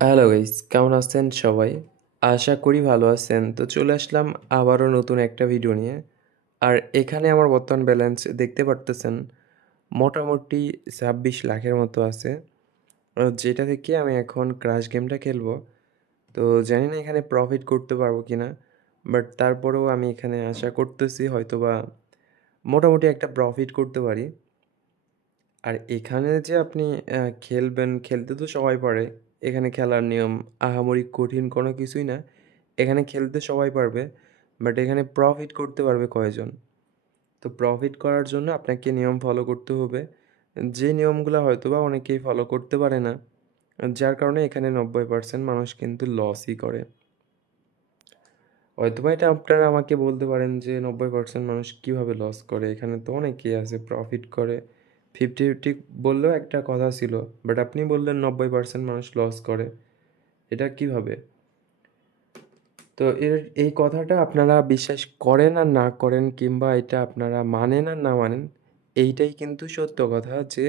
Hello guys, কেমন আছেন সবাই? আশা করি ভালো আছেন। তো চলে আসলাম আবারও নতুন একটা ভিডিও নিয়ে। আর এখানে আমার বর্তমান ব্যালেন্স দেখতে পারতেছেন মোটামুটি ২৬ লাখের মতো আছে। যেটা থেকে আমি এখন ক্রাশ গেমটা খেলবো। তো জানি না এখানে প্রফিট করতে পারবো কিনা, বাট তারপরেও আমি এখানে আশা করতেছি হয়তোবা মোটামুটি একটা প্রফিট করতে পারি। আর এখানে যে আপনি খেলবেন, খেলতে তো সবাই পারে। এখানে খেলার নিয়ম আহামরি কঠিন কোনো কিছুই না। এখানে খেলতে সবাই পারবে। বাট এখানে প্রফিট করতে পারবে কয়জন? তো প্রফিট করার জন্য আপনাকে নিয়ম ফলো করতে হবে। যে নিয়মগুলা হয়তোবা অনেকেই ফলো করতে পারে না। যার কারণে এখানে ৯০% মানুষ কিন্তু লসই করে। হয়তোবা এটা আপনারা আমাকে বলতে পারেন যে ৯০% মানুষ কীভাবে লস করে? এখানে তো অনেকেই আছে প্রফিট করে। 50-50 বললেও একটা কথা ছিল। বাট আপনি বললেন ৯০% মানুষ লস করে। এটা কিভাবে? তো এই কথাটা আপনারা বিশ্বাস করেন আর না করেন কিংবা এটা আপনারা মানেন আর না মানেন, এইটাই কিন্তু সত্য কথা যে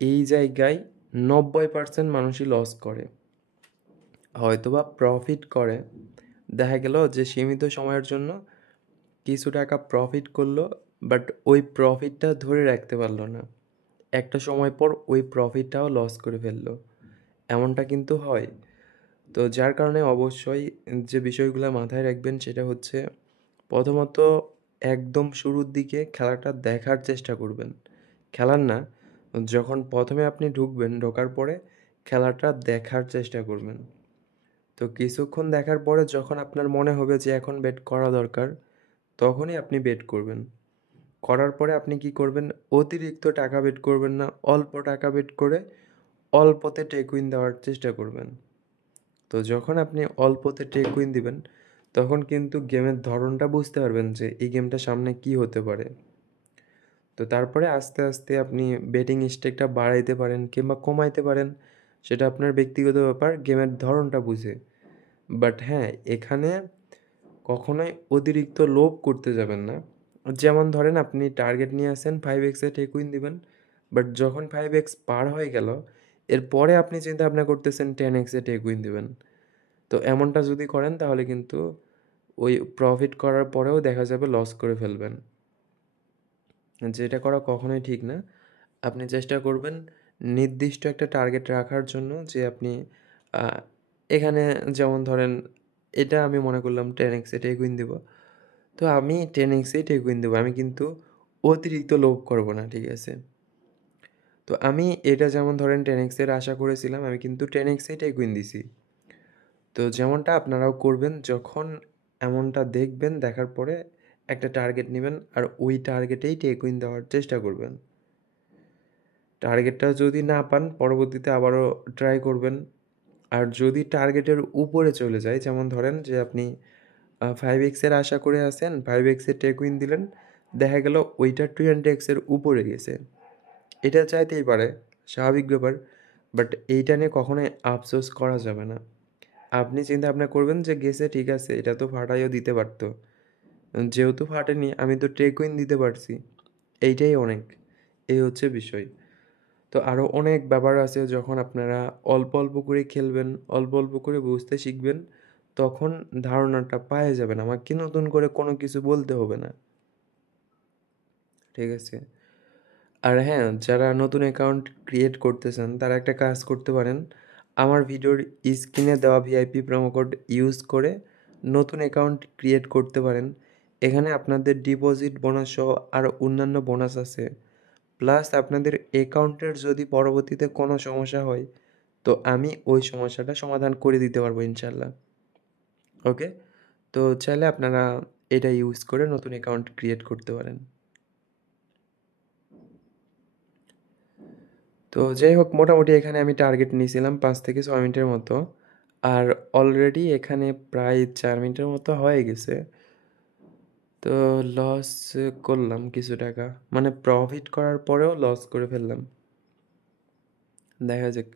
এই জায়গায় ৯০% মানুষই লস করে। হয়তোবা প্রফিট করে। দেখা গেল যে সীমিত সময়ের জন্য কিছু টাকা প্রফিট করলো, বাট ওই প্রফিটটা ধরে রাখতে পারলো না। একটা সময় পর ওই প্রফিটটাও লস করে ফেললো। এমনটা কিন্তু হয়। তো যার কারণে অবশ্যই যে বিষয়গুলো মাথায় রাখবেন সেটা হচ্ছে প্রথমত একদম শুরুর দিকে খেলাটা দেখার চেষ্টা করবেন। খেলার না, যখন প্রথমে আপনি ঢুকবেন, ঢোকার পরে খেলাটা দেখার চেষ্টা করবেন। তো কিছুক্ষণ দেখার পরে যখন আপনার মনে হবে যে এখন বেট করা দরকার, তখনই আপনি বেট করবেন। করার পরে আপনি কি করবেন? অতিরিক্ত টাকা বেট করবেন না, অল্প টাকা বেট করে অল্পতে টেক উইন দেওয়ার চেষ্টা করবেন। তো যখন আপনি অল্পতে টেক উইন দিবেন, তখন কিন্তু গেমের ধরনটা বুঝতে পারবেন যে এই গেমটা সামনে কী হতে পারে। তো তারপরে আস্তে, আস্তে আপনি বেটিং স্টেকটা বাড়াইতে পারেন কিংবা কমাইতে পারেন। সেটা আপনার ব্যক্তিগত ব্যাপার গেমের ধরনটা বুঝে। বাট হ্যাঁ, এখানে কখনোই অতিরিক্ত লোভ করতে যাবেন না। যেমন ধরেন আপনি টার্গেট নিয়ে আসেন 5x এ টেক উইন দিবেন। বাট যখন 5x পার হয়ে গেল, এরপরে আপনি চিন্তা ভাবনা করতেছেন 10x এ টেক উইন দিবেন। তো এমনটা যদি করেন তাহলে কিন্তু ওই প্রফিট করার পরেও দেখা যাবে লস করে ফেলবেন। যেটা করা কখনোই ঠিক না। আপনি চেষ্টা করবেন নির্দিষ্ট একটা টার্গেট রাখার জন্য যে আপনি আ এখানে যেমন ধরেন এটা আমি মনে করলাম 10x এ টেক উইন দিব। তো আমি 10x এই টেক উইন দেবো। আমি কিন্তু অতিরিক্ত লোভ করব না, ঠিক আছে? তো আমি এটা যেমন ধরেন 10x এর আশা করেছিলাম, আমি কিন্তু 10x এই টেক উইন দিছি। তো যেমনটা আপনারাও করবেন যখন এমনটা দেখবেন, দেখার পরে একটা টার্গেট নিবেন আর ওই টার্গেটেই টেক উইন দেওয়ার চেষ্টা করবেন। টার্গেটটা যদি না পান পরবর্তীতে আবারও ট্রাই করবেন। আর যদি টার্গেটের উপরে চলে যায়, যেমন ধরেন যে আপনি 5x এর আশা করে আছেন, 5x এর টেক উইন দিলেন, দেখা গেল ওইটা 20x এর উপরে গেছে। এটা চাইতেই পারে, স্বাভাবিক ব্যাপার। বাট এইটা নিয়ে কখনোই আফসোস করা যাবে না। আপনি চিন্তা ভাবনা করবেন যে গেছে ঠিক আছে, এটা তো ফাটাইও দিতে পারত। যেহেতু ফাটেনি আমি তো টেক উইন দিতে পারছি। এইটাই অনেক। এই হচ্ছে বিষয়। তো আরও অনেক ব্যাপার আছে যখন আপনারা অল্প, অল্প করে খেলবেন, অল্প, অল্প করে বুঝতে শিখবেন, তখন ধারণাটা পায়ে যাবেন। আমাকে নতুন করে কোনো কিছু বলতে হবে না। ঠিক আছে? আর হ্যাঁ, যারা নতুন অ্যাকাউন্ট ক্রিয়েট করতেছেন তারা একটা কাজ করতে পারেন। আমার ভিডিওর স্ক্রিনে দেওয়া ভিআইপি প্রোমো কোড ইউজ করে নতুন অ্যাকাউন্ট ক্রিয়েট করতে পারেন। এখানে আপনাদের ডিপোজিট বোনাস সহ আরও অন্যান্য বোনাস আছে। প্লাস আপনাদের অ্যাকাউন্টের যদি পরবর্তীতে কোনো সমস্যা হয়, তো আমি ওই সমস্যাটা সমাধান করে দিতে পারবো ইনশাল্লাহ। ওকে? তো চাইলে আপনারা এটা ইউজ করে নতুন অ্যাকাউন্ট ক্রিয়েট করতে পারেন। তো যাই হোক, মোটামুটি এখানে আমি টার্গেট নিয়েছিলাম ৫ থেকে ৬ মিনিটের মতো। আর অলরেডি এখানে প্রায় ৪ মিনিটের মতো হয়ে গেছে। তো লস করলাম কিছু টাকা। মানে প্রফিট করার পরেও লস করে ফেললাম। দেখা যাক।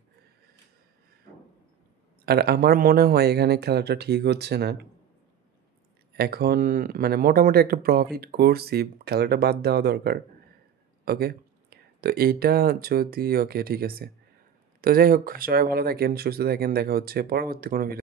আর আমার মনে হয় এখানে খেলাটা ঠিক হচ্ছে না। এখন মানে মোটামুটি একটা প্রফিট করছি, খেলাটা বাদ দেওয়া দরকার। ওকে? তো এইটা যদি ওকে ঠিক আছে। তো তো যাই হোক, সবাই ভালো থাকেন, সুস্থ থাকেন। দেখা হচ্ছে পরবর্তী কোনো ভিডিও